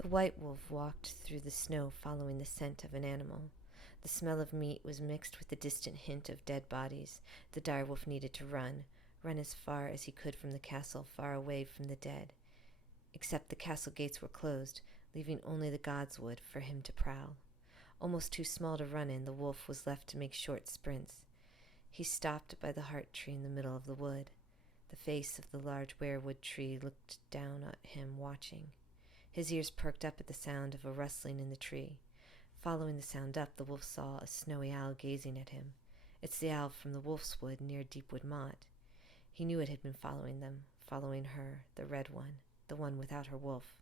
The white wolf walked through the snow following the scent of an animal. The smell of meat was mixed with the distant hint of dead bodies. The direwolf needed to run as far as he could from the castle, far away from the dead. Except the castle gates were closed, leaving only the godswood for him to prowl. Almost too small to run in, the wolf was left to make short sprints. He stopped by the heart tree in the middle of the wood. The face of the large weirwood tree looked down at him, watching. His ears perked up at the sound of a rustling in the tree. Following the sound up, the wolf saw a snowy owl gazing at him. It's the owl from the wolf's wood near Deepwood Motte. He knew it had been following them, following her, the red one, the one without her wolf.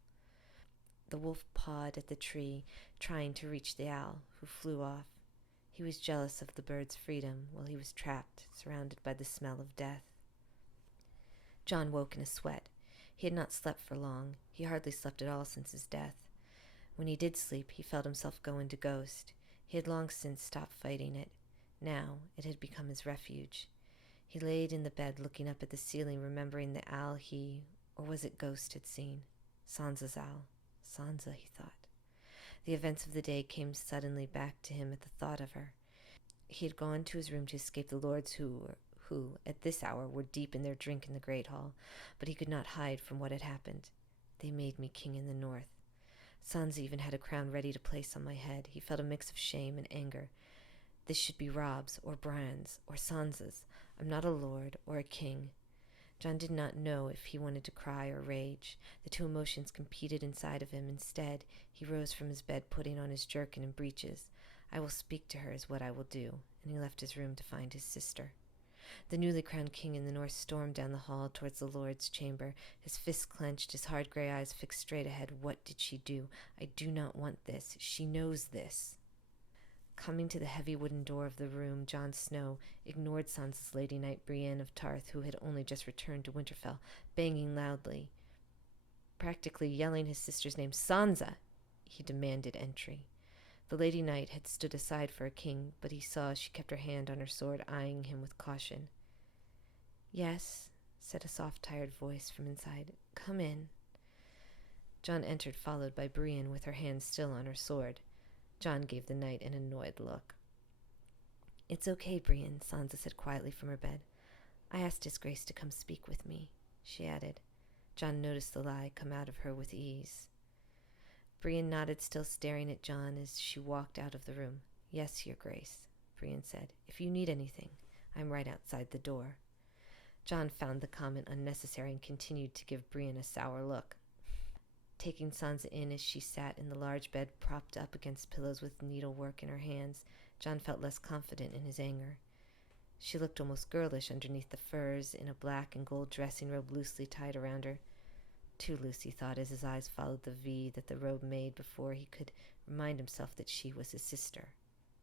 The wolf pawed at the tree, trying to reach the owl, who flew off. He was jealous of the bird's freedom while he was trapped, surrounded by the smell of death. John woke in a sweat. He had not slept for long. He hardly slept at all since his death. When he did sleep, he felt himself go into ghost. He had long since stopped fighting it. Now it had become his refuge. He laid in the bed looking up at the ceiling, remembering the owl he, or was it ghost, had seen. Sansa's owl. Sansa, he thought. The events of the day came suddenly back to him at the thought of her. He had gone to his room to escape the lords who, at this hour, were deep in their drink in the great hall, but he could not hide from what had happened. They made me king in the north. Sansa even had a crown ready to place on my head. He felt a mix of shame and anger. This should be Robb's, or Bran's, or Sansa's. I'm not a lord or a king. John did not know if he wanted to cry or rage. The two emotions competed inside of him. Instead, he rose from his bed, putting on his jerkin and breeches. I will speak to her is what I will do, and he left his room to find his sister. The newly crowned king in the north stormed down the hall towards the lord's chamber, his fists clenched, his hard gray eyes fixed straight ahead. What did she do? I do not want this. She knows this. Coming to the heavy wooden door of the room, Jon Snow ignored Sansa's Lady Knight Brienne of Tarth, who had only just returned to Winterfell, banging loudly, practically yelling his sister's name. Sansa! He demanded entry. The Lady Knight had stood aside for a king, but he saw she kept her hand on her sword, eyeing him with caution. Yes, said a soft, tired voice from inside. Come in. Jon entered, followed by Brienne with her hand still on her sword. Jon gave the knight an annoyed look. It's okay, Brienne, Sansa said quietly from her bed. I asked His Grace to come speak with me, she added. Jon noticed the lie come out of her with ease. Brienne nodded, still staring at Jon as she walked out of the room. Yes, Your Grace, Brienne said. If you need anything, I'm right outside the door. Jon found the comment unnecessary and continued to give Brienne a sour look. Taking Sansa in as she sat in the large bed propped up against pillows with needlework in her hands, Jon felt less confident in his anger. She looked almost girlish underneath the furs, in a black and gold dressing robe loosely tied around her. Too loose, he thought, as his eyes followed the V that the robe made before he could remind himself that she was his sister,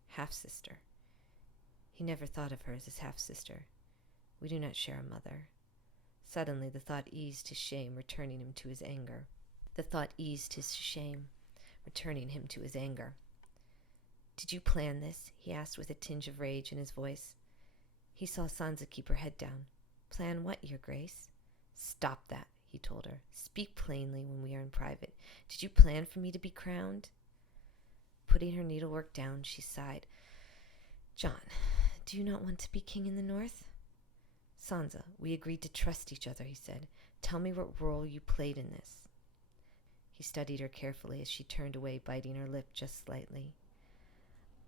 half-sister. He never thought of her as his half-sister. We do not share a mother. Suddenly the thought eased his shame, returning him to his anger. Did you plan this? He asked with a tinge of rage in his voice. He saw Sansa keep her head down. Plan what, Your Grace? Stop that, he told her. Speak plainly when we are in private. Did you plan for me to be crowned? Putting her needlework down, she sighed. Jon, do you not want to be king in the north? Sansa, we agreed to trust each other, he said. Tell me what role you played in this. He studied her carefully as she turned away, biting her lip just slightly.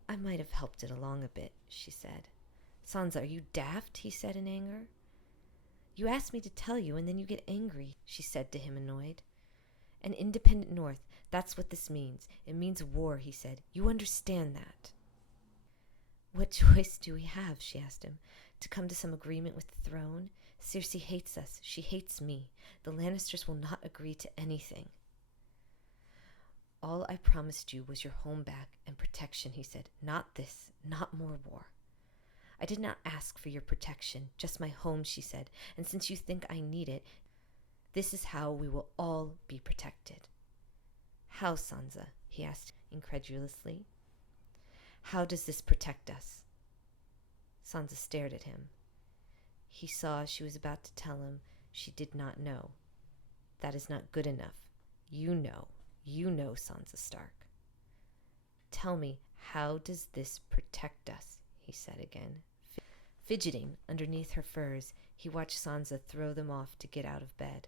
I might have helped it along a bit, she said. Sansa, are you daft? He said in anger. You asked me to tell you, and then you get angry, she said to him, annoyed. An independent north, that's what this means. It means war, he said. You understand that. What choice do we have, she asked him, to come to some agreement with the throne? Cersei hates us. She hates me. The Lannisters will not agree to anything. All I promised you was your home back and protection, he said. Not this, not more war. I did not ask for your protection, just my home, she said. And since you think I need it, this is how we will all be protected. How, Sansa? He asked incredulously. How does this protect us? Sansa stared at him. He saw she was about to tell him she did not know. That is not good enough. You know. You know Sansa Stark. Tell me, how does this protect us? He said again. Fidgeting underneath her furs, he watched Sansa throw them off to get out of bed.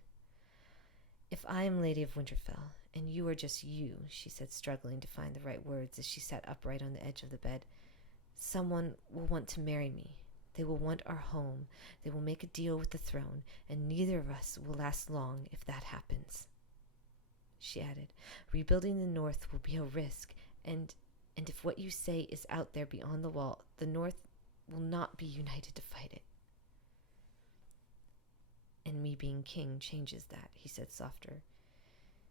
If I am Lady of Winterfell, and you are just you, she said, struggling to find the right words as she sat upright on the edge of the bed, someone will want to marry me. They will want our home. They will make a deal with the throne, and neither of us will last long if that happens. She added, rebuilding the North will be a risk, and if what you say is out there beyond the wall, the North will not be united to fight it. And me being king changes that, he said softer.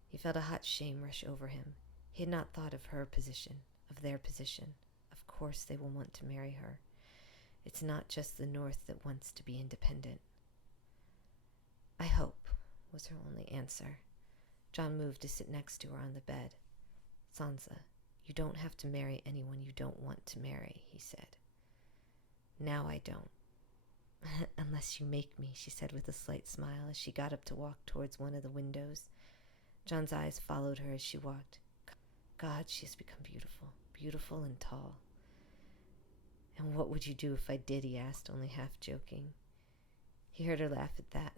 He felt a hot shame rush over him. He had not thought of her position, of their position. Of course they will want to marry her. It's not just the North that wants to be independent. I hope, was her only answer. Jon moved to sit next to her on the bed. Sansa, you don't have to marry anyone you don't want to marry, he said. Now I don't. Unless you make me, she said with a slight smile as she got up to walk towards one of the windows. Jon's eyes followed her as she walked. God, she has become beautiful, beautiful and tall. And what would you do if I did, he asked, only half joking. He heard her laugh at that.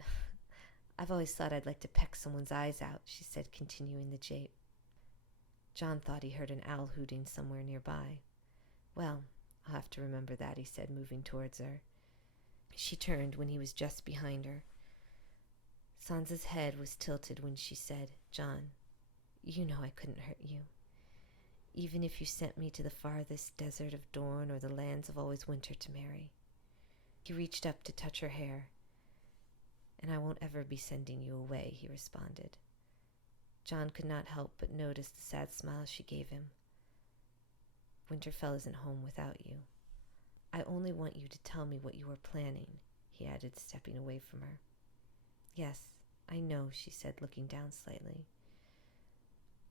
I've always thought I'd like to peck someone's eyes out, she said, continuing the jape. Jon thought he heard an owl hooting somewhere nearby. Well, I'll have to remember that, he said, moving towards her. She turned when he was just behind her. Sansa's head was tilted when she said, Jon, you know I couldn't hurt you. Even if you sent me to the farthest desert of Dorne or the lands of always winter to marry. He reached up to touch her hair. And I won't ever be sending you away, he responded. Jon could not help but notice the sad smile she gave him. Winterfell isn't home without you. I only want you to tell me what you are planning, he added, stepping away from her. Yes, I know, she said, looking down slightly.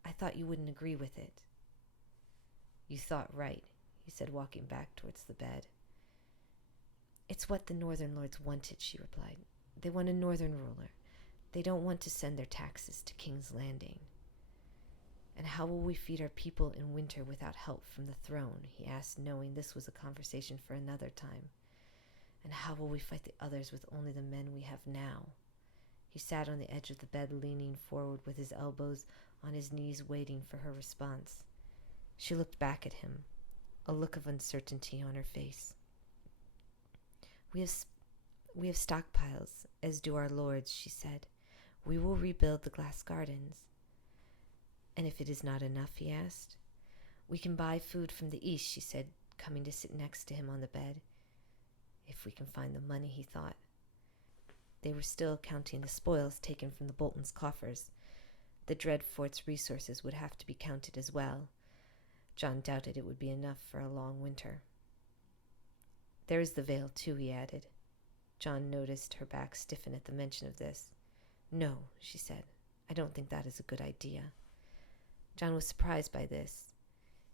I thought you wouldn't agree with it. You thought right, he said, walking back towards the bed. It's what the Northern Lords wanted, she replied. They want a northern ruler. They don't want to send their taxes to King's Landing. And how will we feed our people in winter without help from the throne, he asked, knowing this was a conversation for another time. And how will we fight the others with only the men we have now? He sat on the edge of the bed, leaning forward with his elbows on his knees, waiting for her response. She looked back at him, a look of uncertainty on her face. We have stockpiles, as do our lords, she said. We will rebuild the glass gardens. And if it is not enough, he asked. We can buy food from the east, she said, coming to sit next to him on the bed. If we can find the money, he thought. They were still counting the spoils taken from the Boltons' coffers. The Dreadfort's resources would have to be counted as well. Jon doubted it would be enough for a long winter. There is the veil, too, he added. Jon noticed her back stiffen at the mention of this. No, she said. I don't think that is a good idea. Jon was surprised by this.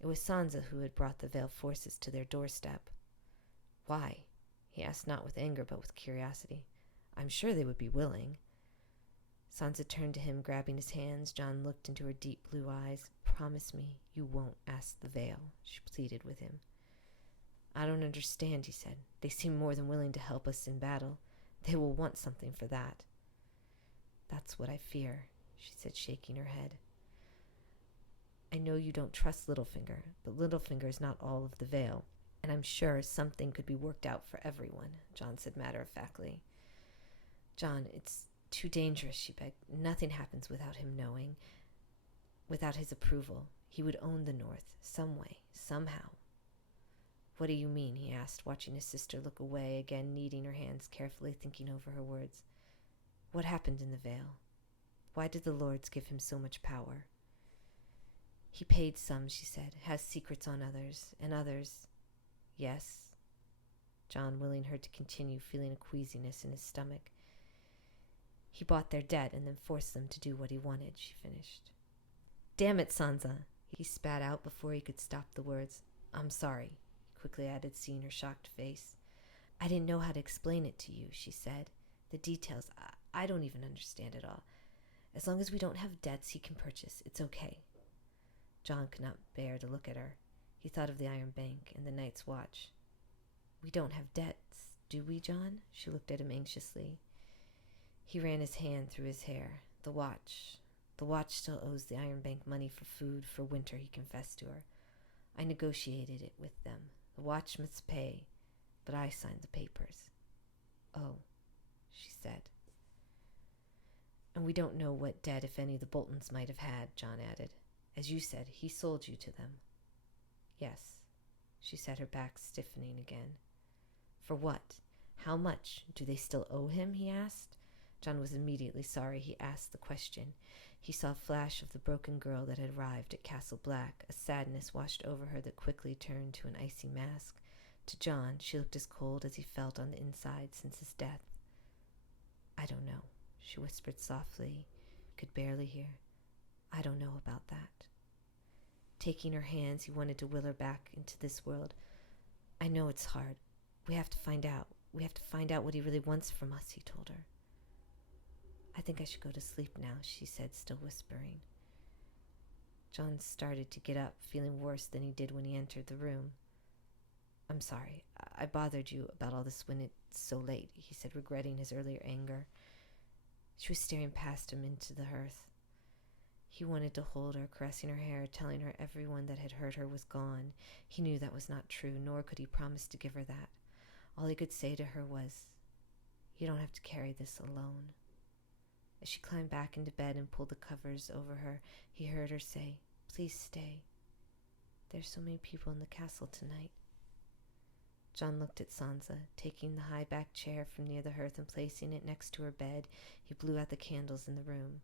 It was Sansa who had brought the veiled forces to their doorstep. Why? He asked, not with anger, but with curiosity. I'm sure they would be willing. Sansa turned to him, grabbing his hands. Jon looked into her deep blue eyes. Promise me you won't ask the veil, she pleaded with him. I don't understand, he said. They seem more than willing to help us in battle. They will want something for that. That's what I fear, she said, shaking her head. I know you don't trust Littlefinger, but Littlefinger is not all of the veil, and I'm sure something could be worked out for everyone, Jon said matter-of-factly. Jon, it's too dangerous, she begged. Nothing happens without him knowing, without his approval. He would own the North, some way, somehow. What do you mean, he asked, watching his sister look away, again kneading her hands, carefully thinking over her words. What happened in the Vale? Why did the lords give him so much power? He paid some, she said, has secrets on others, and others. Yes. Jon, willing her to continue, feeling a queasiness in his stomach. He bought their debt and then forced them to do what he wanted, she finished. Damn it, Sansa, he spat out before he could stop the words. I'm sorry, he quickly added, seeing her shocked face. I didn't know how to explain it to you, she said. The details, I don't even understand it all. As long as we don't have debts he can purchase, it's okay. John could not bear to look at her. He thought of the Iron Bank and the Night's Watch. We don't have debts, do we, John? She looked at him anxiously. He ran his hand through his hair. The watch still owes the Iron Bank money for food for winter, he confessed to her. I negotiated it with them. The watch must pay, but I signed the papers. Oh, she said. And we don't know what debt, if any, the Boltons might have had, John added. As you said, he sold you to them. Yes, she said, her back stiffening again. For what? How much? Do they still owe him? He asked. John was immediately sorry he asked the question. He saw a flash of the broken girl that had arrived at Castle Black. A sadness washed over her that quickly turned to an icy mask. To John, she looked as cold as he felt on the inside since his death. I don't know, she whispered softly, could barely hear. I don't know about that. Taking her hands, he wanted to will her back into this world. I know it's hard. We have to find out. We have to find out what he really wants from us, he told her. I think I should go to sleep now, she said, still whispering. John started to get up, feeling worse than he did when he entered the room. I'm sorry. I bothered you about all this when it's so late, he said, regretting his earlier anger. She was staring past him into the hearth. He wanted to hold her, caressing her hair, telling her everyone that had hurt her was gone. He knew that was not true, nor could he promise to give her that. All he could say to her was, You don't have to carry this alone. As she climbed back into bed and pulled the covers over her, he heard her say, Please stay. There's so many people in the castle tonight. John looked at Sansa, taking the high-backed chair from near the hearth and placing it next to her bed. He blew out the candles in the room.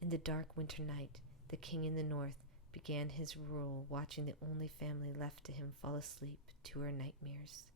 In the dark winter night, the king in the north began his rule, watching the only family left to him fall asleep to her nightmares.